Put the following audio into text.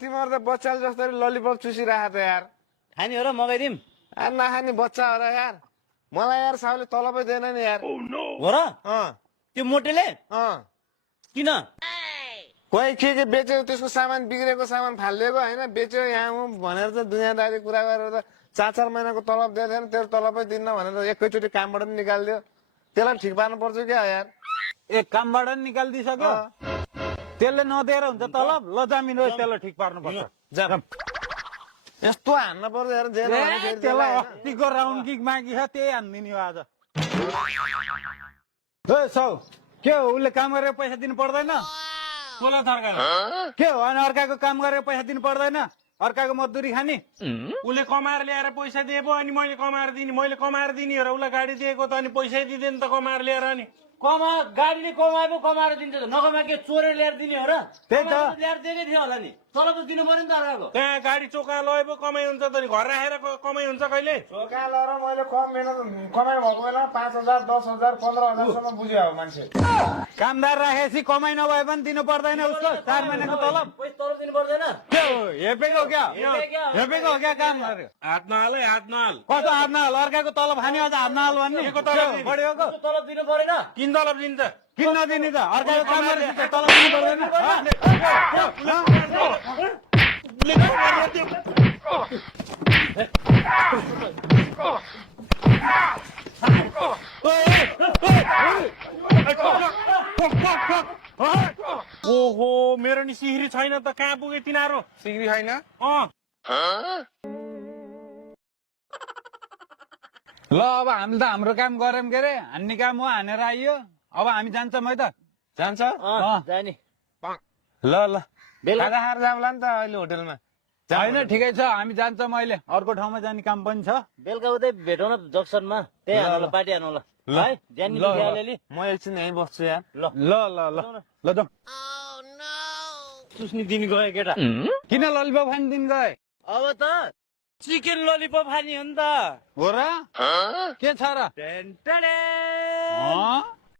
तिमीहरू त बच्चाले जस्तै ललिपप चुसिरहेको त यार खाने हो र मगाइदिम नखाने बच्चा हो र यार मलाई यार साउले तलबै दिएन नि यार हो र अँ त्यो मोटेले अँ किन कोही के बेच्यो त्यसको सामान बिग्रेको सामान फालिदिएको होइन बेच्यो यहाँ भनेर त दुनियाँदारी कुरा गरेर त 4-4 महिनाको तलब दिएको थिएन तेरो तलबै दिन्न भनेर एकैचोटि कामबाट पनि निकालिदियो त्यसलाई ठिक पार्नु पर्छ क्या यार एक कामबाट नि निकालिदिइसक्यो त्यसले नदिएर हुन्छ तलब ल जामिन रोज त्यसलाई ठिक पार्नुपर्छ यस्तो हान्न पर्छ यार जेल भने फेरि त्यसलाई त्यसलाई अस्तिको राउन्ड किक मागी छ त्यही हान्दिने हो आज ए सौ के हो उसले काम गरेर पैसा दिनु पर्दैन बोला थर्का के हो अनि अर्काको काम गरेर पैसा दिनु पर्दैन अर्काको मजदुरी खाने उसले कमाएर ल्याएर पैसा दिए पो अनि मैले कमाएर दिने हो र उसलाई गाडी दिएको त अनि पैसै दिँदैन त कमाएर ल्याएर अनि गाडीले कमाए पो कमाएर दिन्छ त नकमा के चोरेर ल्याएर दिने हो र त्यही त ल्याएर दिएकै थियो होला नि तलब त दिनु पर्यो नि त अर्काको त्यहाँ गाडी चोका लए पो कमाइ हुन्छ त नि घर राखेर कमाइ हुन्छ कहिले चोका लएर मैले कम मेहनत कमाइ भएको बेला 5,000 10,000 15,000 सम्म बुझ्यो अब मान्छे कामदार राखेपछि कमाइ नभए पनि दिनु पर्दैन उसको 4 महिनाको तलब पैसा तलब दिनु पर्दैन के हो हेपेको क्या हेपेको हो क्या काम गर्यो हात नहाल है हात नहाल कस्तो हात नहाल अर्काको तलब खाने अझ हात नहाल भन्ने बढेको तलब दिनु परेन किन तलब दिन्छ किन नदिने त अर्काको काम गरेपछि तलब दिनु पर्दैन ओहो मेरो नि सिग्री छैन त कहाँ पुगे तिनीहरू सिग्री छैन ल अब हामीले त हाम्रो काम गरौँ के अरे हान्ने काम हो हानेर आइयो अब हामी जान्छौँ है त जान्छ जाने ल ल खाजा खाएर जाउँला नि त अहिले होटेलमा होइन ठिकै छ हामी जान्छौँ अहिले अर्को ठाउँमा जाने काम पनि छ बेलुका उतै भेटौँ न जक्सनमा त्यही हान्नु पार्टी हान्नु ल है ज्यानी अलिअलि म एकछिन यहीँ बस्छु यार ल ल ल ल जाउँ सुस्नी दिन गयो केटा किन ललिपप खाने दिन गए अब त चिकन ललिपप खाने हो नि त हो र के छ र टेन्टेडे अँ?